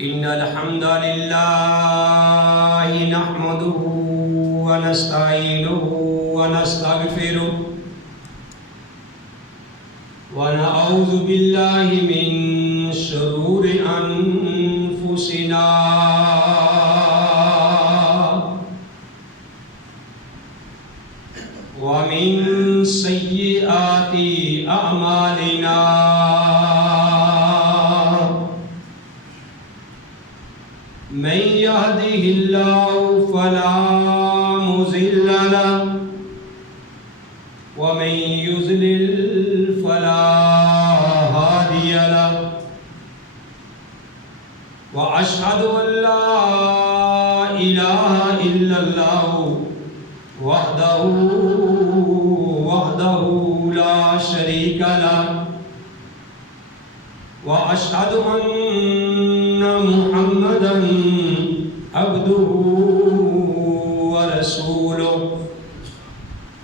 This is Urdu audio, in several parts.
إن الحمد لله نحمده ونستعينه ونستغفره ونعوذ بالله من شرور أنفسنا ومن سيئات أعمالنا من يهده الله فلا مضل له ومن يضلل فلا هادي له وأشهد أن لا إله إلا الله وحده لا شريك له وأشهد أن محمدا عبده ورسوله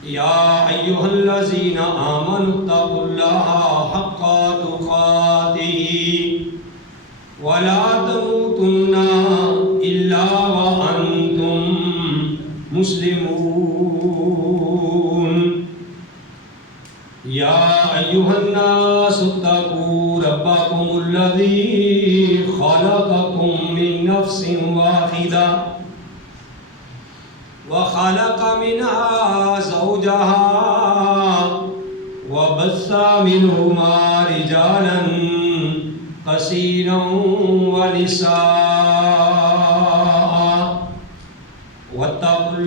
يا أيها الذين آمنوا اتقوا الله حق تقاته ولا تموتن إلا وأنتم مسلمون يا أيها الناس اتقوا ربكم الذي خلقكم من نفس واحدة وخلق منها زوجها وبث منهما رجالا كثيرا ونساء واتقوا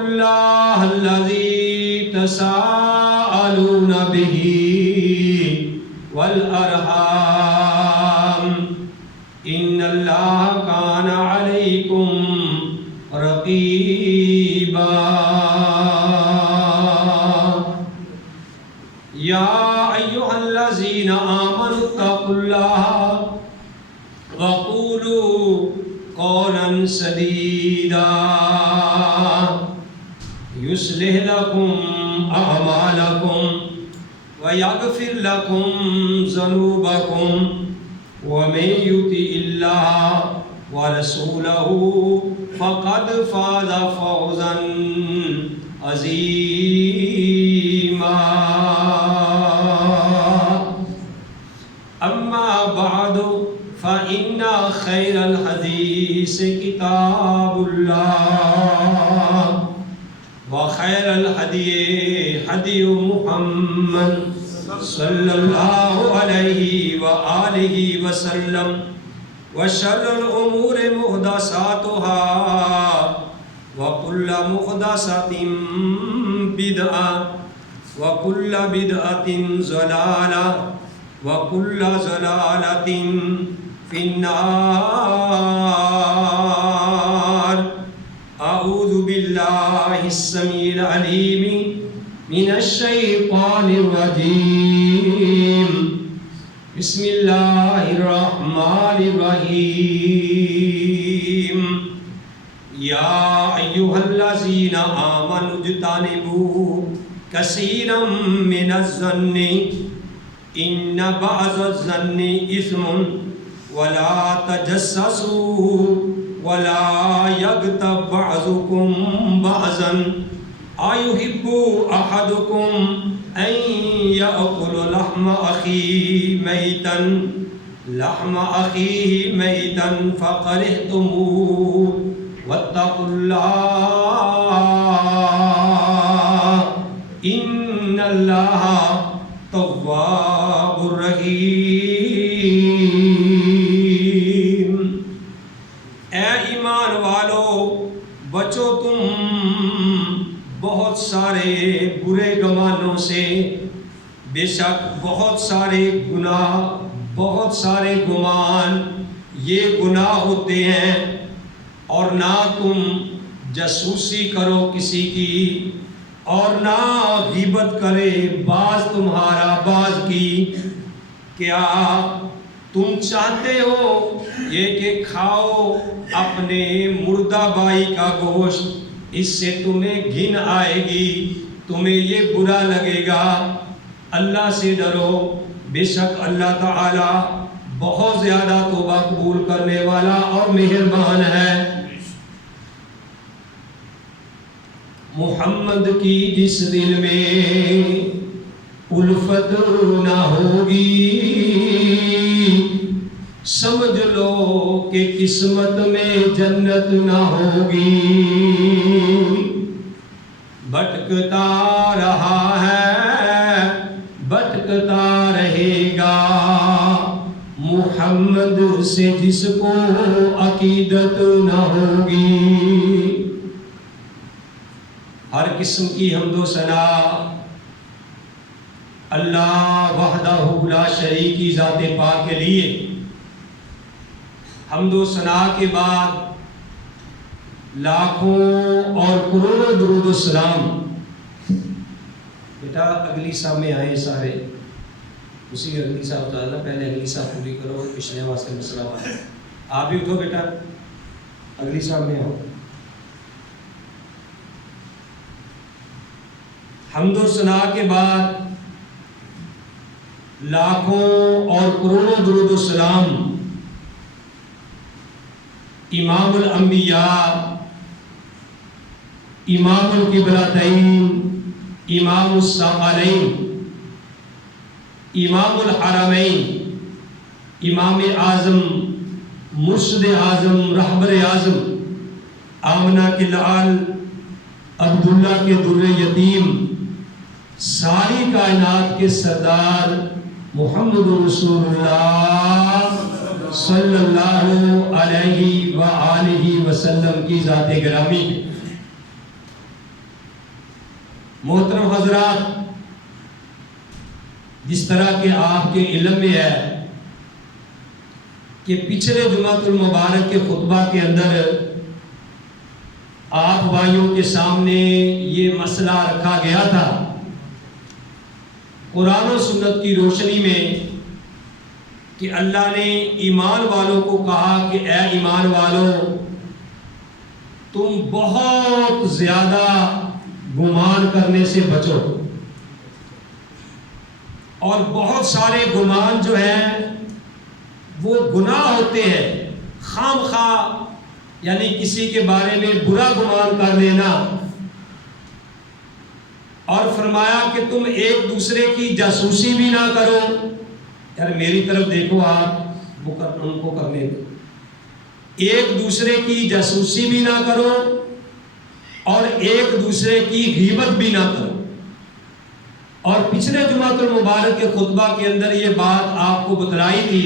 الله الذي تساءلون به والأرحام إن الله كان عليكم رقيبا يا أيها الذين آمنوا اتقوا الله وقولوا قولا سديدا يصلح لكم أعمالكم ويغفر لكم ذنوبكم ومن يطع الله ورسوله فقد فاز فوزا عظيما أما بعد فإن خير الحديث كتاب الله وخير الهدي هدي محمد صلى الله عليه وآله وسلم وشر الأمور محدثاتها وكل محدثة بدعة وكل بدعة ضلالة وكل ضلالة في النار. أعوذ بالله السميع العليم من الشيطان الرجيم. بسم الله الرحمن الرحيم. يا أيها الذين آمنوا اجتنبوا كثيرا من الظن إن بعض الظن إثم ولا تجسسوا ولا يغتب بعضكم بعضا أيحب أحدكم أن يأكل لحم أخيه ميتا فكرهتموه واتقوا الله إن الله تواب رحيم. اے ایمان والو، بچو تم بہت سارے برے گمانوں سے. بے شک بہت سارے گناہ، بہت سارے گمان یہ گناہ ہوتے ہیں. اور نہ تم جاسوسی کرو کسی کی، اور نہ غیبت کرے بعض تمہارا بعض کی. کیا تم چاہتے ہو یہ کہ کھاؤ اپنے مردہ بھائی کا گوشت؟ اس سے تمہیں گھن آئے گی، تمہیں یہ برا لگے گا. اللہ سے ڈرو، بے شک اللہ تعالی بہت زیادہ توبہ قبول کرنے والا اور مہربان ہے۔ محمد کی جس دل میں الفت نہ ہوگی، سمجھ لو کہ قسمت میں جنت نہ ہوگی۔ بھٹکتا رہا ہے، بھٹکتا رہے گا، محمد سے جس کو عقیدت نہ ہوگی۔ ہر قسم کی حمد و ثنا اللہ وحدہ لا شریک کی ذات پاک کے لیے۔ حمد و ثنا کے بعد لاکھوں اور کروڑوں درود و سلام۔ بیٹا اگلی صاحب میں آئے سارے، اسی اگلی صاحب تعالیٰ پہلے اگلی صاحب پوری کرو، پچھلے واسطے مسئلہ ہے۔ آپ بھی اٹھو بیٹا، اگلی صاحب میں آؤ۔ حمد و ثنا کے بعد لاکھوں اور کروڑوں درود و سلام امام الانبیاء، امام القبلتین، امام الثقلین، امام الحرمین، امام اعظم، مرشد اعظم، رہبر اعظم، آمنہ کے لعل، عبداللہ کے در یتیم، ساری کائنات کے سردار محمد رسول اللہ صلی اللہ علیہ وآلہ وسلم کی ذات گرامی۔ محترم حضرات، جس طرح کہ آپ کے علم میں ہے کہ پچھلے جمعۃ المبارک کے خطبہ کے اندر آپ بھائیوں کے سامنے یہ مسئلہ رکھا گیا تھا، قرآن و سنت کی روشنی میں، کہ اللہ نے ایمان والوں کو کہا کہ اے ایمان والوں، تم بہت زیادہ گمان کرنے سے بچو، اور بہت سارے گمان جو ہیں وہ گناہ ہوتے ہیں، خام خواہ، یعنی کسی کے بارے میں برا گمان کر لینا۔ اور فرمایا کہ تم ایک دوسرے کی جاسوسی بھی نہ کرو، یار میری طرف دیکھو آپ، وہ ان کو کرنے دو، ایک دوسرے کی جاسوسی بھی نہ کرو اور ایک دوسرے کی غیبت بھی نہ کرو۔ اور پچھلے جمعۃ المبارک کے خطبہ کے اندر یہ بات آپ کو بتلائی تھی،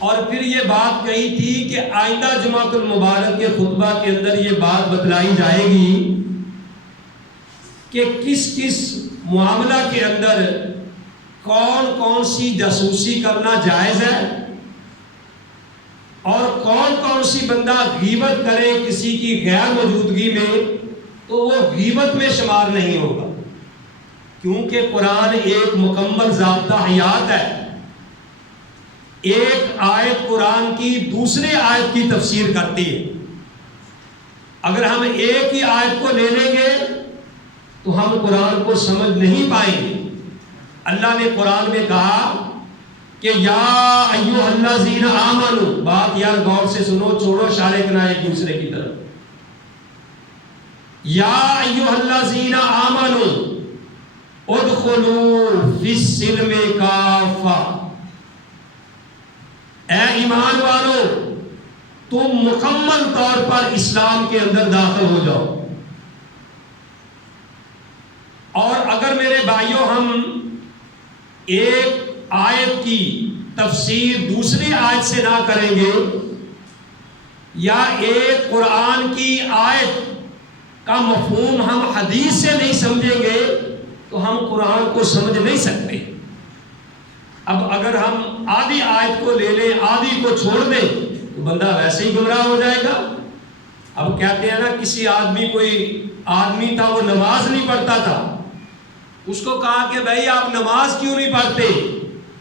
اور پھر یہ بات کہی تھی کہ آئندہ جمعۃ المبارک کے خطبہ کے اندر یہ بات بتلائی جائے گی کہ کس کس معاملہ کے اندر کون کون سی جاسوسی کرنا جائز ہے، اور کون کون سی بندہ غیبت کرے کسی کی غیر موجودگی میں تو وہ غیبت میں شمار نہیں ہوگا، کیونکہ قرآن ایک مکمل ضابطہ حیات ہے۔ ایک آیت قرآن کی دوسری آیت کی تفسیر کرتی ہے۔ اگر ہم ایک ہی آیت کو لے لیں گے تو ہم قرآن کو سمجھ نہیں پائیں گے۔ اللہ نے قرآن میں کہا کہ یا ایھا الذین آمنو، بات یار غور سے سنو، چھوڑو اشارے کرنا ایک دوسرے کی طرف۔ یا ایھا الذین آمنو ادخلوا فی السلم کافہ، اے ایمان والو تم مکمل طور پر اسلام کے اندر داخل ہو جاؤ۔ اور اگر میرے بھائیوں ہم ایک آیت کی تفسیر دوسری آیت سے نہ کریں گے، یا ایک قرآن کی آیت کا مفہوم ہم حدیث سے نہیں سمجھیں گے تو ہم قرآن کو سمجھ نہیں سکتے۔ اب اگر ہم آدھی آیت کو لے لیں، آدھی کو چھوڑ دیں تو بندہ ویسے ہی گمراہ ہو جائے گا۔ اب کہتے ہیں نا، کسی کوئی آدمی تھا وہ نماز نہیں پڑھتا تھا، اس کو کہا کہ بھائی آپ نماز کیوں نہیں پڑھتے؟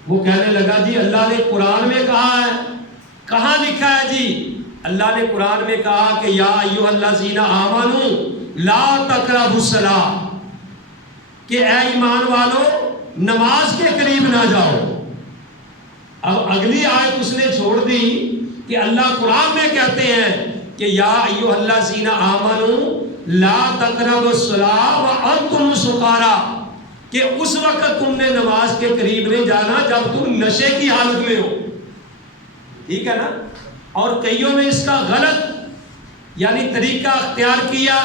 وہ کہنے لگا جی اللہ نے قرآن میں کہا ہے۔ کہاں لکھا ہے جی؟ اللہ نے قرآن میں کہا کہ یا ایھا الذین آمنو لا تقربوا الصلاۃ، کہ اے ایمان والو نماز کے قریب نہ جاؤ۔ اب اگلی آیت اس نے چھوڑ دی کہ اللہ قرآن میں کہتے ہیں کہ یا ایھا الذین آمنوا لا تقربوا الصلاۃ وانتم سکارا، کہ اس وقت تم نے نماز کے قریب نہیں جانا جب تم نشے کی حالت میں ہو، ٹھیک ہے نا۔ اور کئیوں نے اس کا غلط یعنی طریقہ اختیار کیا،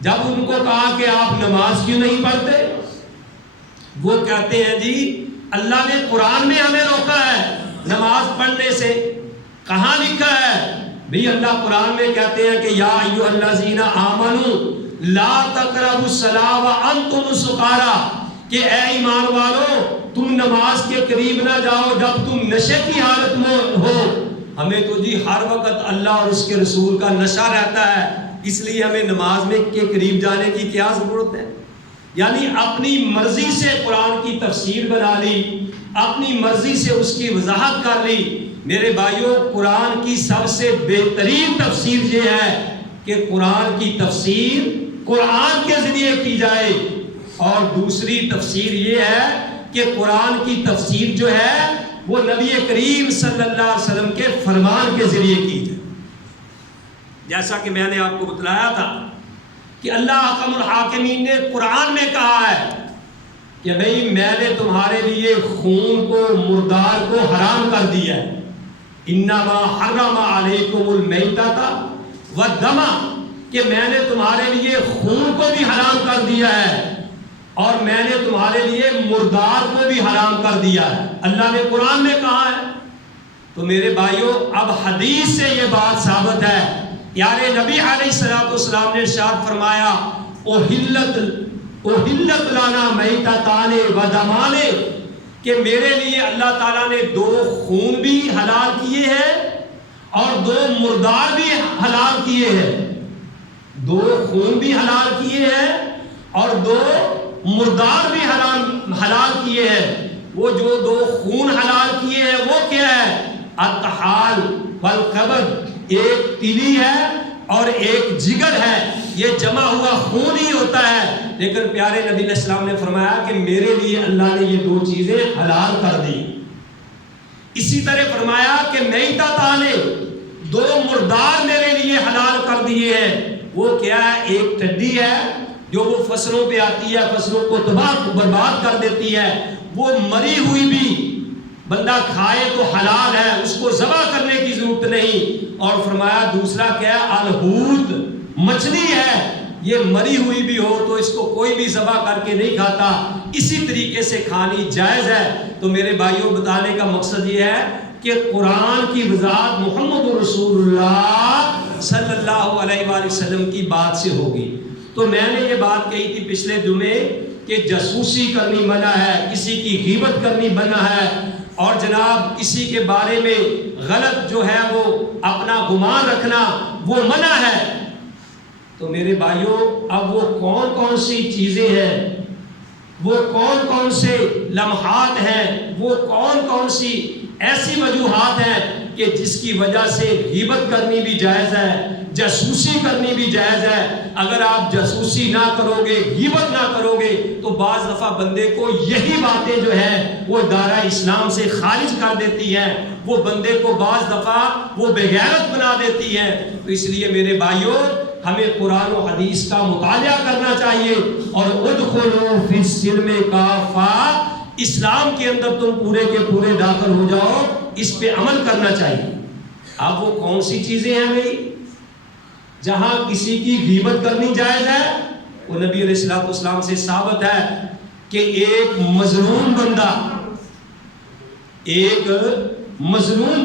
جب ان کو کہا کہ آپ نماز کیوں نہیں پڑھتے، وہ کہتے ہیں جی اللہ نے قرآن میں ہمیں روکا ہے نماز پڑھنے سے، کہاں لکھا ہے بھئی؟ اللہ قرآن میں کہتے ہیں کہ یا ایھا الذین آمنوا لا تقربوا الصلاۃ وانتم سکارا، کہ اے ایمان والو تم نماز کے قریب نہ جاؤ جب تم نشے کی حالت میں ہو۔ ہمیں تو جی ہر وقت اللہ اور اس کے رسول کا نشہ رہتا ہے، اس لیے ہمیں نماز میں کے قریب جانے کی کیا ضرورت ہے؟ یعنی اپنی مرضی سے قرآن کی تفسیر بنا لی، اپنی مرضی سے اس کی وضاحت کر لی۔ میرے بھائیوں، قرآن کی سب سے بہترین تفسیر یہ ہے کہ قرآن کی تفسیر قرآن کے ذریعے کی جائے، اور دوسری تفسیر یہ ہے کہ قرآن کی تفسیر جو ہے وہ نبی کریم صلی اللہ علیہ وسلم کے فرمان کے ذریعے کی جائے۔ جیسا کہ میں نے آپ کو بتلایا تھا کہ اللہ احکم الحاکمین نے قرآن میں کہا ہے کہ بھئی میں نے تمہارے لیے خون کو، مردار کو حرام کر دیا ہے، انما حرم علیکم المیتۃ والدم، کہ میں نے تمہارے لیے خون کو بھی حرام کر دیا ہے اور میں نے تمہارے لیے مردار کو بھی حرام کر دیا ہے، اللہ نے قرآن میں کہا ہے۔ تو میرے بھائیوں، اب حدیث سے یہ بات ثابت ہے، پیارے نبی علیہ السلام نے ارشاد فرمایا احلت لنا میتتان ودمان، کہ میرے لیے اللہ تعالیٰ نے 2 خون بھی حلال کیے ہیں اور 2 مردار بھی حلال کیے ہیں، 2 خون بھی حلال کیے ہیں اور 2 مردار بھی حلال کیے ہیں۔ وہ جو 2 خون حلال کیے ہیں وہ کیا ہے؟ الطحال والکبد، ایک تلی ہے اور ایک جگر ہے، یہ جمع ہوا خون ہی ہوتا ہے۔ لیکن پیارے نبی علیہ السلام نے فرمایا کہ میرے لیے اللہ نے یہ 2 چیزیں حلال کر دی۔ اسی طرح فرمایا کہ میتتان، 2 مردار میرے لیے حلال کر دیے ہیں۔ وہ کیا ہے؟ ایک ٹڈی ہے جو وہ فصلوں پہ آتی ہے، فصلوں کو تباہ برباد کر دیتی ہے، وہ مری ہوئی بھی بندہ کھائے تو حلال ہے، اس کو ذبح کرنے کی ضرورت نہیں۔ اور فرمایا دوسرا کیا ہے؟ الحوت، مچھلی ہے، یہ مری ہوئی بھی ہو تو اس کو کوئی بھی ذبح کر کے نہیں کھاتا، اسی طریقے سے کھانی جائز ہے۔ تو میرے بھائیوں، بتانے کا مقصد یہ ہے کہ قرآن کی وضاحت محمد رسول اللہ صلی اللہ علیہ وآلہ وسلم کی بات سے ہوگی۔ تو میں نے یہ بات کہی تھی پچھلے جمعے کہ جاسوسی کرنی منع ہے، کسی کی غیبت کرنی منع ہے، اور جناب کسی کے بارے میں غلط جو ہے وہ اپنا گمان رکھنا وہ منع ہے۔ تو میرے بھائیوں، اب وہ کون کون سی چیزیں ہیں، وہ کون کون سے لمحات ہیں، وہ کون کون سی ایسی وجوہات ہیں کہ جس کی وجہ سے غیبت کرنی بھی جائز ہے، جاسوسی کرنی بھی جائز ہے۔ اگر آپ جاسوسی نہ کرو گے، غیبت نہ کرو گے، تو بعض دفعہ بندے کو یہی باتیں جو ہیں وہ دائرہ اسلام سے خارج کر دیتی ہیں، وہ بندے کو بعض دفعہ وہ بے غیرت بنا دیتی ہیں۔ تو اس لیے میرے بھائیوں، ہمیں قرآن و حدیث کا مطالعہ کرنا چاہیے، اور ادخلوا فی السلم کافہ، اسلام کے اندر تم پورے کے پورے داخل ہو جاؤ، اس پہ عمل کرنا چاہیے۔ اب وہ کون سی چیزیں ہیں بھائی جہاں کسی کی غیبت کرنی جائز ہے؟ وہ نبی علیہ السلام سے ثابت ہے کہ ایک مظلوم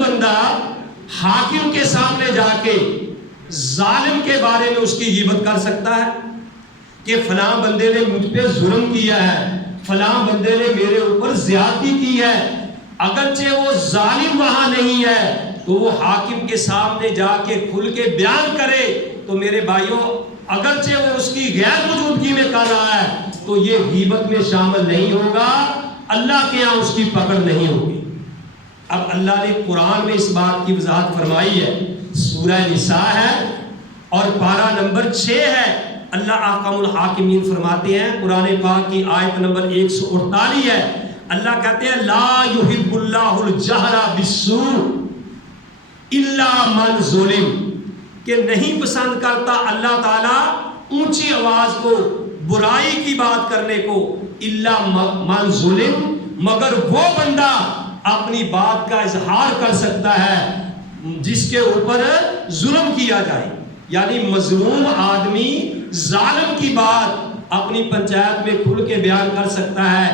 بندہ حاکم کے سامنے جا کے ظالم کے بارے میں اس کی غیبت کر سکتا ہے کہ فلاں بندے نے مجھ پہ ظلم کیا ہے، فلاں بندے نے میرے اوپر زیادتی کی ہے، اگرچہ وہ ظالم وہاں نہیں ہے تو وہ حاکم کے سامنے جا کے کھل کے بیان کرے۔ تو میرے بھائیوں، اگرچہ وہ اس کی غیر موجودگی میں کر رہا ہے تو یہ غیبت میں شامل نہیں ہوگا، اللہ کے ہاں اس کی پکڑ نہیں ہوگی۔ اب اللہ نے قرآن میں اس بات کی وضاحت فرمائی ہے، سورہ نساء ہے اور پارہ نمبر 6 ہے، اللہ احکم الحاکمین فرماتے ہیں، قرآن پاک کی آیت نمبر 148 ہے، اللہ کہتے ہیں لا یحب اللہ الجہر بالسوء الا من ظلم، کہ نہیں پسند کرتا اللہ تعالیٰ اونچی آواز کو، برائی کی بات کرنے کو، الا من ظلم، مگر وہ بندہ اپنی بات کا اظہار کر سکتا ہے جس کے اوپر ظلم کیا جائے، یعنی مظلوم آدمی ظالم کی بات اپنی پنچایت میں کھل کے بیان کر سکتا ہے،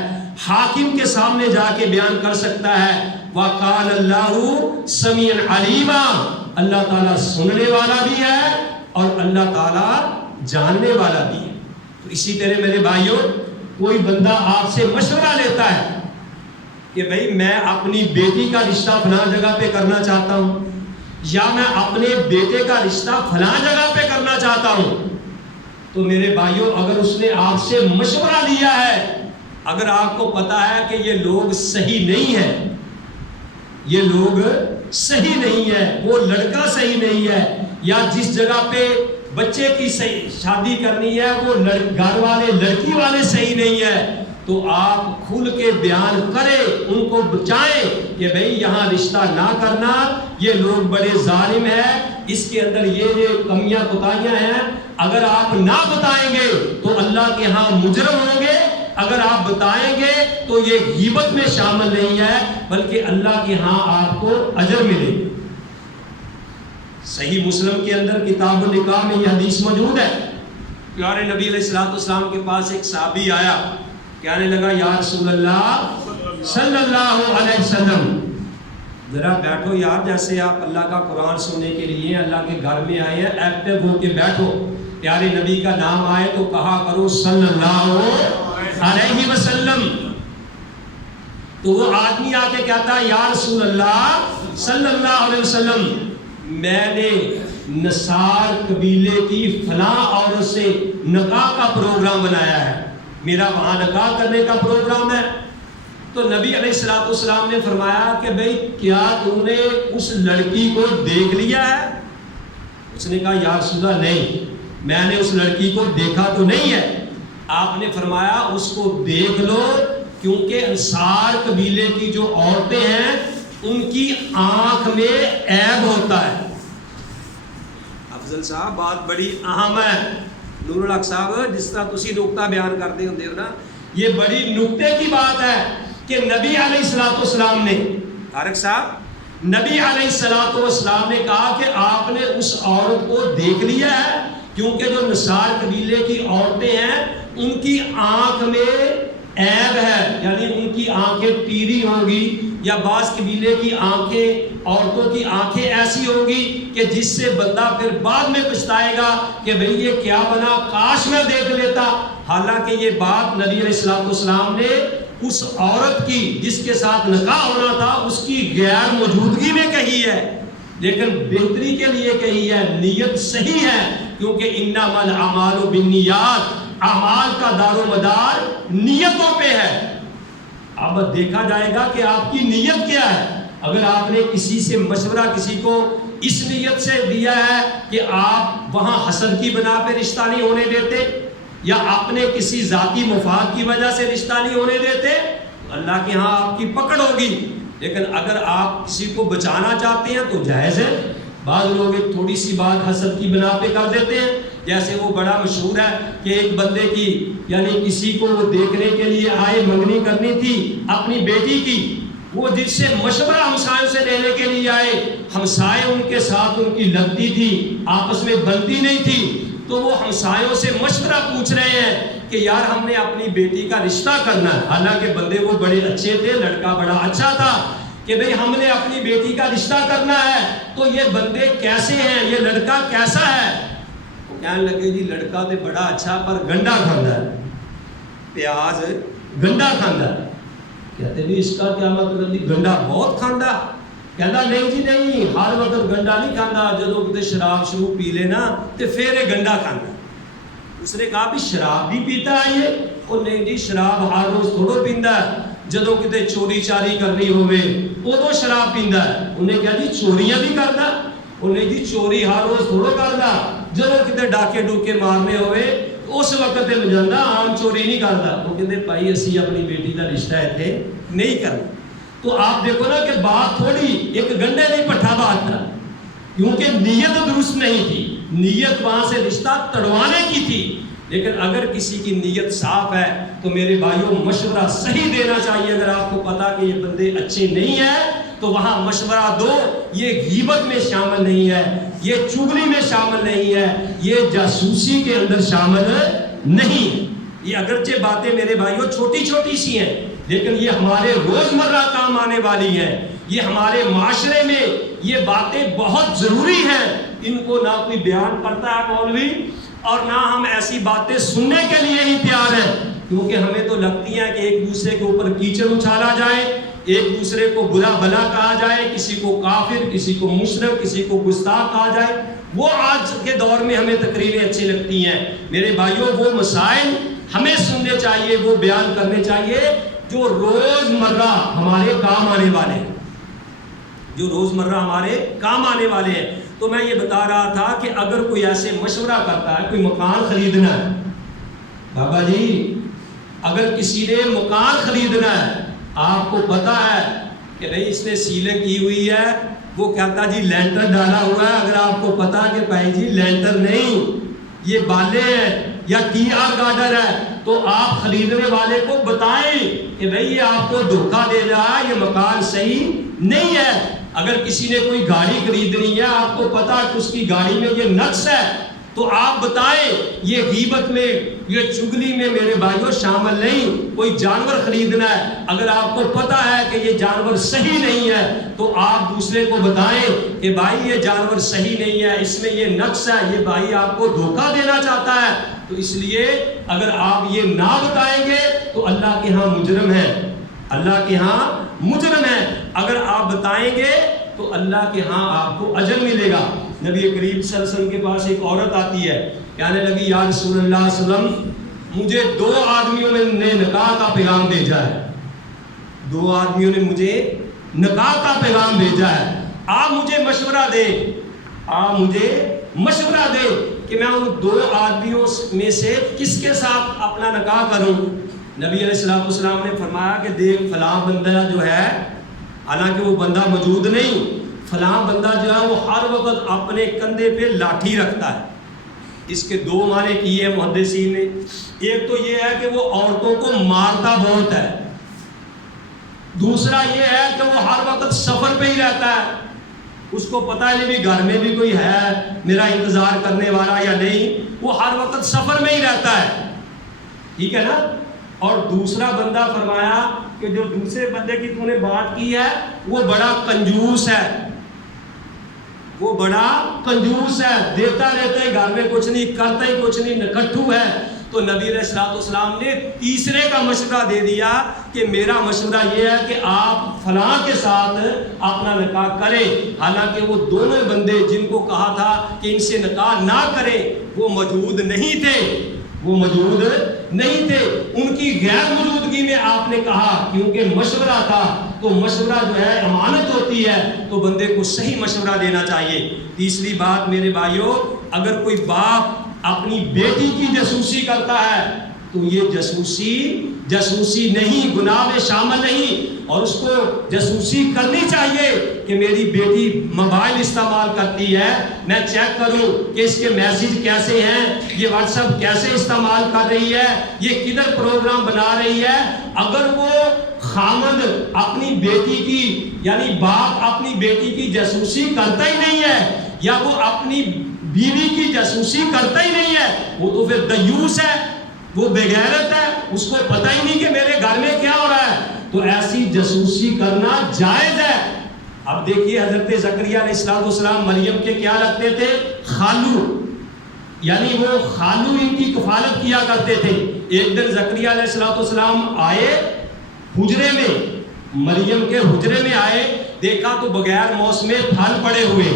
حاکم کے سامنے جا کے بیان کر سکتا ہے۔ وَقَالَ اللَّهُ سَمِيعًا عَلِيمًا، اللہ تعالیٰ سننے والا بھی ہے اور اللہ تعالیٰ جاننے والا بھی ہے۔ تو اسی طرح میرے بھائیوں، کوئی بندہ آپ سے مشورہ لیتا ہے کہ بھئی میں اپنی بیٹی کا رشتہ فلاں جگہ پہ کرنا چاہتا ہوں، یا میں اپنے بیٹے کا رشتہ فلاں جگہ پہ کرنا چاہتا ہوں، تو میرے بھائیوں اگر اس نے آپ سے مشورہ لیا ہے، اگر آپ کو پتا ہے کہ یہ لوگ صحیح نہیں ہے، یہ لوگ صحیح نہیں ہے، وہ لڑکا صحیح نہیں ہے، یا جس جگہ پہ بچے کی شادی کرنی ہے وہ گھر والے لڑکی والے صحیح نہیں ہے، تو آپ کھل کے بیان کریں، ان کو بچائیں کہ بھئی یہاں رشتہ نہ کرنا، یہ لوگ بڑے ظالم ہیں، اس کے اندر یہ کمیاں کوتاہیاں ہیں۔ اگر آپ نہ بتائیں گے تو اللہ کے ہاں مجرم ہوں گے، اگر آپ بتائیں گے تو یہ غیبت میں شامل نہیں ہے، بلکہ اللہ کے ہاں آپ کو اجر ملے گا۔ صحیح مسلم کے اندر کتاب النکاح میں یہ حدیث موجود ہے، پیارے نبی علیہ السلام کے پاس ایک صحابی آیا، کہنے لگا یا رسول اللہ صلی اللہ علیہ وسلم، ذرا بیٹھو یار، جیسے آپ اللہ کا قرآن سننے کے لیے اللہ کے گھر میں آئے ہیں، ایکٹیو ہو کے بیٹھو، پیارے نبی کا نام آئے تو کہا کرو صلی اللہ علیہ وسلم۔ تو وہ آدمی آ کے کہتا ہے یا رسول اللہ صلی اللہ علیہ وسلم، میں نے نصار قبیلے کی فلاں عورت سے نکاح کا پروگرام بنایا ہے، میرا وہاں نکاح کرنے کا پروگرام ہے۔ تو نبی علیہ السلام نے فرمایا کہ بھئی کیا تم نے اس لڑکی کو دیکھ لیا ہے؟ اس نے کہا یا رسول اللہ نہیں، میں نے اس لڑکی کو دیکھا تو نہیں ہے۔ آپ نے فرمایا اس کو دیکھ لو، کیونکہ انصار قبیلے کی جو عورتیں ہیں ان کی آنکھ میں عیب ہوتا ہے۔ افضل صاحب بات بڑی اہم ہے، نور الحق صاحب جس طرح تسی نقطہ بیان کرتے ہوندے ہو نا، یہ بڑی نقطے کی بات ہے کہ نبی علیہ السلام نے، طارق صاحب، نبی علیہ السلام نے کہا کہ آپ نے اس عورت کو دیکھ لیا ہے، کیونکہ جو نصار قبیلے کی عورتیں ہیں ان کی آنکھ میں عیب ہے، یعنی ان کی آنکھیں ٹیڑھی ہوں گی، یا بعض قبیلے کی آنکھیں، عورتوں کی آنکھیں ایسی ہوں گی کہ جس سے بندہ پھر بعد میں پچھتائے گا کہ بھئی یہ کیا بنا، کاش میں دیکھ لیتا۔ حالانکہ یہ بات نبی علیہ السلام نے اس عورت کی جس کے ساتھ نکاح ہونا تھا اس کی غیر موجودگی میں کہی ہے، لیکن بہتری کے لیے کہی ہے، نیت صحیح ہے، کیونکہ انما الاعمال بالنیات، اعمال کا دار و مدار نیتوں پہ ہے۔ اب دیکھا جائے گا کہ آپ کی نیت کیا ہے۔ اگر آپ نے کسی سے مشورہ کسی کو اس نیت سے دیا ہے کہ آپ وہاں حسد کی بنا پہ رشتہ نہیں ہونے دیتے، یا اپنے کسی ذاتی مفاد کی وجہ سے رشتہ نہیں ہونے دیتے، تو اللہ کے ہاں آپ کی پکڑ ہوگی۔ لیکن اگر آپ کسی کو بچانا چاہتے ہیں تو جائز ہے۔ بعض لوگ ایک تھوڑی سی بات حسد کی بنا پہ کر دیتے ہیں، جیسے وہ بڑا مشہور ہے کہ ایک بندے کی، یعنی کسی کو وہ دیکھنے کے لیے آئے، منگنی کرنی تھی اپنی بیٹی کی، وہ جس سے مشورہ ہمسایوں سے لینے کے لیے آئے، ہمسائے ان کے ساتھ ان کی لگتی تھی، آپس میں بنتی نہیں تھی، تو وہ ہمسایوں سے مشورہ پوچھ رہے ہیں کہ یار ہم نے اپنی بیٹی کا رشتہ کرنا ہے، حالانکہ بندے وہ بڑے اچھے تھے، لڑکا بڑا اچھا تھا، کہ بھئی ہم نے اپنی بیٹی کا رشتہ کرنا ہے، تو یہ بندے کیسے ہیں، یہ لڑکا کیسا ہے؟ وہ کہنے لگے جی لڑکا تو بڑا اچھا پر گنڈا کھاندہ ہے، پیاز گنڈا کھاندہ ہے۔ کہتے بھی اس کا کیا مطلب جی، گنڈا بہت کھاندہ؟ کہتا نہیں جی نہیں، ہر وقت گنڈا نہیں کھاندہ، جدو کتے شراب شروع پی لینا تو پھر یہ گنڈا کھاندہ۔ اس نے کہا بھی شراب بھی پیتا ہے یہ؟ اور نہیں جی شراب ہر روز تھوڑو پیندا ہے، جدو کتے چوری چاری کرنی ہوئے ادو شراب پیندا ہے۔ انہیں کہا جی چوریاں بھی کردا؟ انہیں جی چوری ہر روز تھوڑو کردا، ਜਦੋਂ ਕਿਤੇ ਡਾਕੇ ਡੂਕੇ ਮਾਰਨੇ ਹੋਵੇ اس وقت تے میں جانا، عام چوری نہیں کرتا. وہ کہتے بھائی اسی اپنی بیٹی کا رشتہ اتنے نہیں کرنا. تو آپ دیکھو نا کہ بات تھوڑی ایک گنڈے نہیں پٹھا بات تھا، کیونکہ نیت درست نہیں تھی. نیت وہاں سے رشتہ تڑوانے کی تھی. لیکن اگر کسی کی نیت صاف ہے تو میرے بھائیوں مشورہ صحیح دینا چاہیے. اگر آپ کو پتا کہ یہ بندے اچھے نہیں ہیں تو وہاں مشورہ دو. یہ غیبت میں شامل نہیں ہے، یہ چغلی میں شامل نہیں ہے، یہ جاسوسی کے اندر شامل نہیں ہے. یہ اگرچہ باتیں میرے بھائیوں چھوٹی چھوٹی سی ہیں، لیکن یہ ہمارے روزمرہ کام آنے والی ہیں. یہ ہمارے معاشرے میں یہ باتیں بہت ضروری ہیں. ان کو نہ کوئی بیان کرتا ہے مولوی، اور نہ ہم ایسی باتیں سننے کے لیے ہی تیار ہیں، کیونکہ ہمیں تو لگتی ہیں کہ ایک دوسرے کے اوپر کیچڑ اچھالا جائے، ایک دوسرے کو برا بھلا کہا جائے، کسی کو کافر، کسی کو مشرک، کسی کو گستاخ کہا جائے. وہ آج کے دور میں ہمیں تقریریں اچھی لگتی ہیں. میرے بھائیوں وہ مسائل ہمیں سننے چاہیے، وہ بیان کرنے چاہیے جو روزمرہ ہمارے کام آنے والے ہیں، جو روزمرہ ہمارے کام آنے والے ہیں. تو میں یہ بتا رہا تھا کہ اگر کوئی ایسے مشورہ کرتا ہے، کوئی مکان خریدنا ہے، بابا جی اگر کسی نے مکان خریدنا ہے، آپ کو پتا ہے کہ نہیں اس نے سیلنگ کی ہوئی ہے، وہ کہتا جی لینٹر ڈالا ہوا ہے. اگر آپ کو پتا کہ بھائی جی لینٹر نہیں، یہ بالے ہیں یا ٹی آر گارڈر ہے، تو آپ خریدنے والے کو بتائیں کہ بھائی یہ آپ کو دھوکہ دے رہا ہے، یہ مکان صحیح نہیں ہے. اگر کسی نے کوئی گاڑی خریدنی ہے، آپ کو پتا کہ اس کی گاڑی میں یہ نقص ہے، تو آپ بتائیں. یہ غیبت میں، یہ چغلی میں میرے بھائیوں شامل نہیں. کوئی جانور خریدنا ہے، اگر آپ کو پتا ہے کہ یہ جانور صحیح نہیں ہے، تو آپ دوسرے کو بتائیں کہ بھائی یہ جانور صحیح نہیں ہے، اس میں یہ نقص ہے، یہ بھائی آپ کو دھوکہ دینا چاہتا ہے. تو اس لیے اگر آپ یہ نہ بتائیں گے تو اللہ کے ہاں مجرم ہے، اللہ کے ہاں مجرم ہے. اگر آپ بتائیں گے تو اللہ کے ہاں آپ کو اجر ملے گا. نبی کریم صلی اللہ علیہ وسلم کے پاس ایک عورت آتی ہے، کہنے لگی یا رسول اللہ صلی اللہ علیہ وسلم مجھے 2 آدمیوں نے نکاح کا پیغام بھیجا ہے، 2 آدمیوں نے مجھے نکاح کا پیغام بھیجا ہے. آپ مجھے مشورہ دیں، آپ مجھے مشورہ دیں کہ میں ان 2 آدمیوں میں سے کس کے ساتھ اپنا نکاح کروں. نبی علیہ السلام نے فرمایا کہ دیکھ فلاں بندہ جو ہے، حالانکہ وہ بندہ موجود نہیں، فلاں بندہ جو ہے وہ ہر وقت اپنے کندھے پہ لاٹھی رکھتا ہے. اس کے 2 معنی کیے ہیں محدثین نے. ایک تو یہ ہے کہ وہ عورتوں کو مارتا بہت ہے، دوسرا یہ ہے کہ وہ ہر وقت سفر پہ ہی رہتا ہے، اس کو پتہ نہیں بھی گھر میں بھی کوئی ہے میرا انتظار کرنے والا یا نہیں، وہ ہر وقت سفر میں ہی رہتا ہے. ٹھیک ہے نا. اور دوسرا بندہ فرمایا کہ جو دوسرے بندے کی تو نے بات کی ہے وہ بڑا کنجوس ہے، وہ بڑا کنجوس ہے، دیتا رہتا ہے، گھر میں کچھ نہیں کرتا ہی کچھ نہیں، نکٹھو ہے. تو نبی علیہ السلام نے تیسرے کا مشورہ دے دیا کہ میرا مشورہ یہ ہے کہ آپ فلاں کے ساتھ اپنا نکاح کریں. حالانکہ وہ دونوں بندے جن کو کہا تھا کہ ان سے نکاح نہ کریں وہ موجود نہیں تھے، وہ موجود نہیں تھے. ان کی غیر موجودگی میں آپ نے کہا، کیونکہ مشورہ تھا تو مشورہ جو ہے امانت ہوتی ہے، تو بندے کو صحیح مشورہ دینا چاہیے. تیسری بات میرے بھائیوں، اگر کوئی باپ اپنی بیٹی کی جاسوسی کرتا ہے تو یہ جاسوسی نہیں، گناہ میں شامل نہیں. اور اس کو جاسوسی کرنی چاہیے کہ میری بیٹی موبائل استعمال کرتی ہے، میں چیک کروں کہ اس کے میسیج کیسے ہیں، یہ واٹس ایپ کیسے استعمال کر رہی ہے، یہ کدھر پروگرام بنا رہی ہے. اگر وہ خامد اپنی بیٹی کی، یعنی باپ اپنی بیٹی کی جاسوسی کرتا ہی نہیں ہے، یا وہ اپنی بیوی کی جاسوسی کرتا ہی نہیں ہے، وہ تو پھر دیوس ہے، وہ بے غیرت ہے، اس کو پتہ ہی نہیں کہ میرے گھر میں کیا ہو رہا ہے. تو ایسی جاسوسی کرنا جائز ہے. اب دیکھیے حضرت زکریا علیہ السلام مریم کے کیا لگتے تھے؟ خالو، یعنی وہ خالو ان کی کفالت کیا کرتے تھے. ایک دن زکریا علیہ السلام آئے حجرے میں، مریم کے حجرے میں آئے، دیکھا تو بغیر موسم پھل پڑے ہوئے،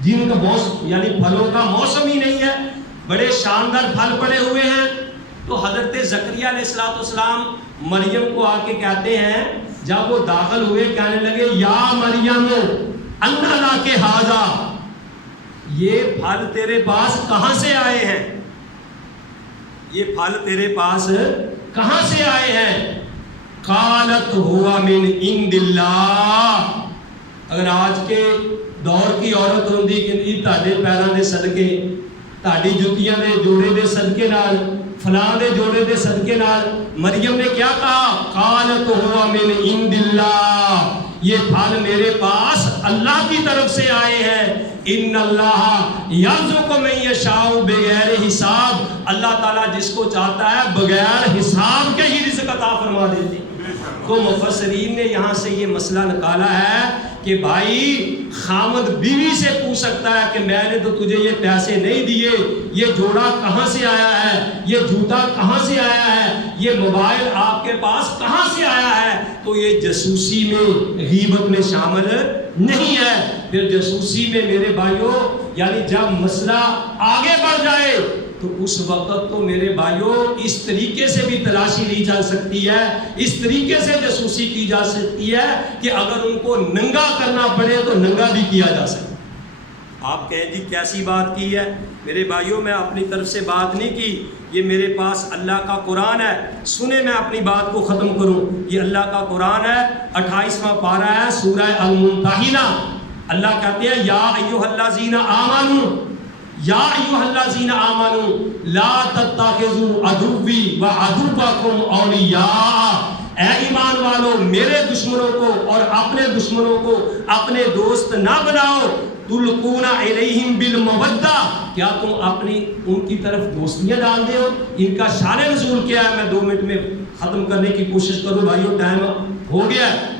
جن کا موسم یعنی پھلوں کا موسم ہی نہیں ہے، بڑے شاندار پھل پڑے ہوئے ہیں. تو حضرت زکریا علیہ السلام مریم کو آ کے کہتے ہیں، جب وہ داخل ہوئے کہنے لگے یا مریم انا لاکے ھذا، یہ پھل تیرے پاس کہاں سے آئے ہیں؟ یہ پھل تیرے پاس کہاں سے آئے ہیں؟ قالت ہوا من عند اللہ. اگر آج کے دور کی عورت ہوندی کہ جی تہاڈے پیراں دے صدقے، تہاڈی جُتیاں دے جوڑے دے صدقے نال، فلاں دے جوڑے دے صدقے نال، مریم نے کیا کہا؟ قالت ہوا من عند اللہ، یہ پھل میرے پاس اللہ کی طرف سے آئے ہیں. ان اللہ یرزق من یشاء بغیر حساب، اللہ تعالیٰ جس کو چاہتا ہے بغیر حساب کے ہی رزق عطا فرما دیتے. تو مفسرین نے یہاں سے یہ مسئلہ نکالا ہے کہ بھائی خامد بیوی سے پوچھ سکتا ہے کہ میں نے تو تجھے یہ پیسے نہیں دیے، یہ جوڑا کہاں سے آیا ہے، یہ جوتا کہاں سے آیا ہے، یہ موبائل آپ کے پاس کہاں سے آیا ہے. تو یہ جاسوسی میں، غیبت میں شامل نہیں ہے. پھر جاسوسی میں میرے بھائیوں یعنی جب مسئلہ آگے بڑھ جائے تو اس وقت تو میرے بھائیوں اس طریقے سے بھی تلاشی لی جا سکتی ہے، اس طریقے سے جاسوسی کی جا سکتی ہے کہ اگر ان کو ننگا کرنا پڑے تو ننگا بھی کیا جا سکتا. آپ کہیں جی کیسی بات کی ہے؟ میرے بھائیوں میں اپنی طرف سے بات نہیں کی، یہ میرے پاس اللہ کا قرآن ہے. سنیں میں اپنی بات کو ختم کروں. یہ اللہ کا قرآن ہے، 28واں پارہ ہے سورہ الممتحنہ. اللہ کہتے ہیں یا ایھا الذین آمنوا، یا ایھا الذین آمنوا لا تتخذوا عدوی وعدوکم اولیاء. اے ایمان والو میرے دشمنوں کو اور اپنے دشمنوں کو اپنے دوست نہ بناؤ. تلقون الیہم بالمودہ، کیا تم اپنی ان کی طرف دوستیاں ڈالتے ہو؟ ان کا شان نزول کیا ہے؟ میں 2 منٹ میں ختم کرنے کی کوشش کروں بھائیو، ٹائم ہو گیا ہے.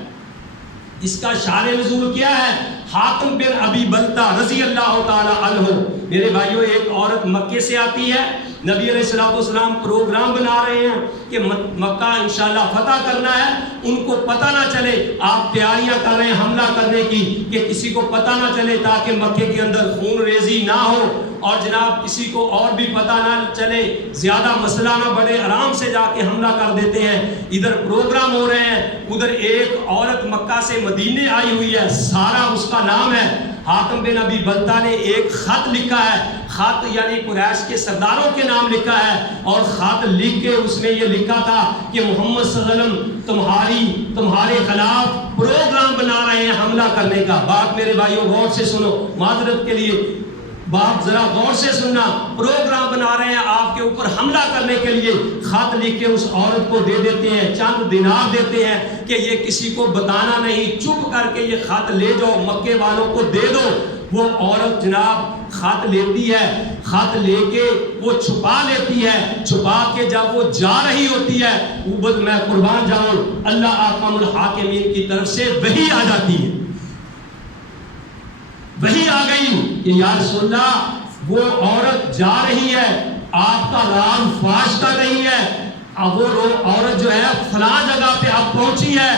اس کا شان نزول کیا ہے؟ حاتم بن ابی بلتہ رضی اللہ تعالی عنہ. میرے بھائیو ایک عورت مکے سے آتی ہے، نبی علیہ السلام پروگرام بنا رہے ہیں کہ مکہ انشاءاللہ فتح کرنا ہے. ان کو پتہ نہ چلے، آپ تیاریاں کر رہے ہیں حملہ کرنے کی، کہ کسی کو پتہ نہ چلے تاکہ مکے کے اندر خون ریزی نہ ہو اور جناب کسی کو اور بھی پتہ نہ چلے، زیادہ مسئلہ نہ بڑھے، آرام سے جا کے حملہ کر دیتے ہیں. ادھر پروگرام ہو رہے ہیں، ادھر ایک عورت مکہ سے مدینے آئی ہوئی ہے، سارا اس کا نام ہے. حاتم بن ابی بلتہ نے ایک خط لکھا ہے، خط یعنی قریش کے سرداروں کے نام لکھا ہے، اور خط لکھ کے اس میں یہ لکھا تھا کہ محمد صلی اللہ علیہ وسلم تمہارے خلاف پروگرام بنا رہے ہیں حملہ کرنے کا. بات میرے بھائیوں غور سے سنو، معذرت کے لیے بات ذرا غور سے سننا. پروگرام بنا رہے ہیں آپ کے اوپر حملہ کرنے کے لیے. خط لکھ کے اس عورت کو دے دیتے ہیں، چند دینار دیتے ہیں کہ یہ کسی کو بتانا نہیں، چپ کر کے یہ خط لے جاؤ، مکے والوں کو دے دو. وہ عورت جناب خط لیتی ہے، خط لے کے وہ چھپا لیتی ہے، چھپا کے جب وہ جا رہی ہوتی ہے، اوبد میں قربان جاؤں اللہ احکم الحاکمین کی طرف سے وحی آ جاتی ہے. وہی آ گئی کہ یا رسول اللہ وہ عورت جا رہی ہے، آپ کا نام فاش کا نہیں ہے، اب وہ عورت جو ہے فلاں جگہ پہ اب پہنچی ہے.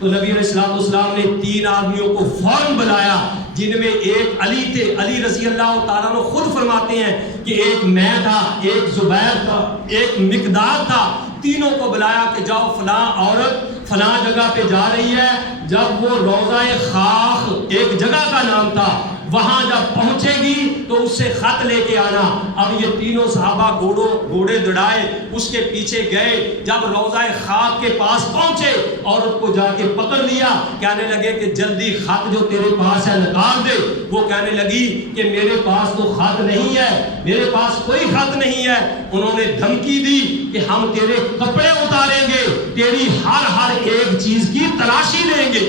تو نبی علیہ السلام نے 3 آدمیوں کو فوراً بلایا، جن میں ایک علی تھے. علی رضی اللہ تعالیٰ عنہ خود فرماتے ہیں کہ ایک میں تھا، ایک زبیر تھا، ایک مقداد تھا. تینوں کو بلایا کہ جاؤ فلاں عورت فلاں جگہ پہ جا رہی ہے. جب وہ روضہ خاخ ایک جگہ کا نام تھا، وہاں جب پہنچے گی تو اس سے خط لے کے آنا. اب یہ تینوں صحابہ گھوڑے دڑائے اس کے پیچھے گئے. جب روضہ خاک کے پاس پہنچے عورت کو جا کے پکڑ لیا، کہنے لگے کہ جلدی خط جو تیرے پاس ہے نکال دے. وہ کہنے لگی کہ میرے پاس تو خط نہیں ہے، میرے پاس کوئی خط نہیں ہے. انہوں نے دھمکی دی کہ ہم تیرے کپڑے اتاریں گے، تیری ہر ایک چیز کی تلاشی لیں گے،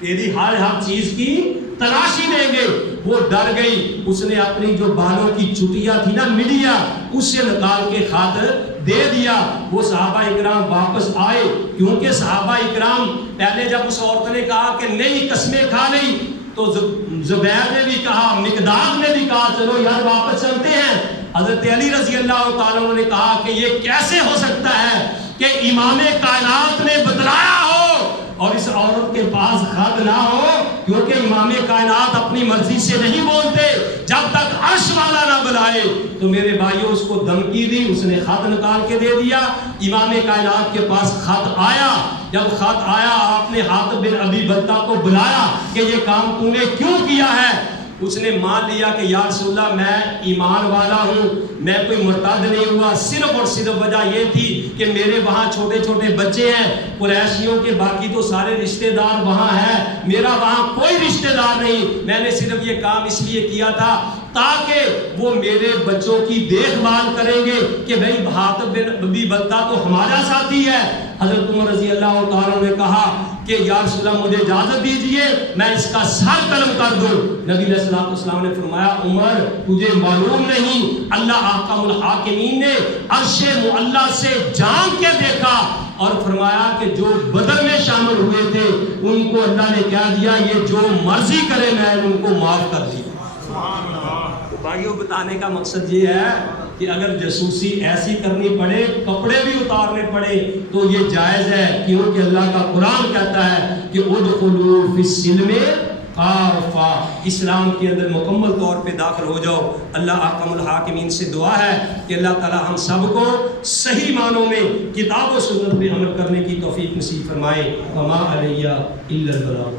تیری ہر چیز کی تلاشی لیں گے. وہ ڈر گئی، اس نے اپنی جو بالوں کی چٹیاں تھی نا مڈیا، اس سے نکال کے خط دے دیا. وہ صحابہ اکرام واپس آئے، کیونکہ صحابہ اکرام پہلے جب اس عورت نے کہا کہ نہیں قسمیں کھا لی، تو زبیر نے بھی کہا، مقداد نے بھی کہا چلو یار واپس چلتے ہیں. حضرت علی رضی اللہ تعالیٰ عنہ نے کہا کہ یہ کیسے ہو سکتا ہے کہ امام کائنات نے بتلایا ہو اور اس عورت کے پاس خط نہ ہو، کیونکہ امام کائنات اپنی مرضی سے نہیں بولتے جب تک عرش والا نہ بلائے. تو میرے بھائیوں اس کو دھمکی دی، اس نے خط نکال کے دے دیا. امام کائنات کے پاس خط آیا. جب خط آیا آپ نے حاتم بن ابی بلتہ کو بلایا کہ یہ کام تو نے کیوں کیا ہے؟ اس نے مان لیا کہ یا رسول اللہ میں ایمان والا ہوں، میں کوئی مرتد نہیں ہوا، صرف اور صرف وجہ یہ تھی کہ میرے وہاں چھوٹے چھوٹے بچے ہیں قریشیوں کے، باقی تو سارے رشتہ دار وہاں ہیں، میرا وہاں کوئی رشتہ دار نہیں، میں نے صرف یہ کام اس لیے کیا تھا تاکہ وہ میرے بچوں کی دیکھ بھال کریں گے کہ بھئی حاطب بن ابی بلتہ تو ہمارا ساتھی ہے۔ حضرت عمر رضی اللہ تعالیٰ نے کہا کہ یا رسول اللہ مجھے اجازت دیجئے میں اس کا سر قلم کر دوں۔ نبی علیہ السلام نے فرمایا عمر تجھے معلوم نہیں، اللہ احکم الحاکمین نے عرش معلیٰ سے جان کے دیکھا اور فرمایا کہ جو بدر میں شامل ہوئے تھے ان کو اللہ نے کیا دیا، یہ جو مرضی کرے میں ان کو معاف کر دیا۔ بھائیوں بتانے کا مقصد یہ ہے کہ اگر جاسوسی ایسی کرنی پڑے، کپڑے بھی اتارنے پڑے تو یہ جائز ہے، کیونکہ اللہ کا قرآن کہتا ہے کہ ادخلوا فی السلم کافہ، اسلام کے اندر مکمل طور پہ داخل ہو جاؤ۔ اللہ احکم الحاکمین سے دعا ہے کہ اللہ تعالی ہم سب کو صحیح معنوں میں کتاب و سنت پہ عمل کرنے کی توفیق نصیب فرمائے۔ وما علیہ الا البلاغ۔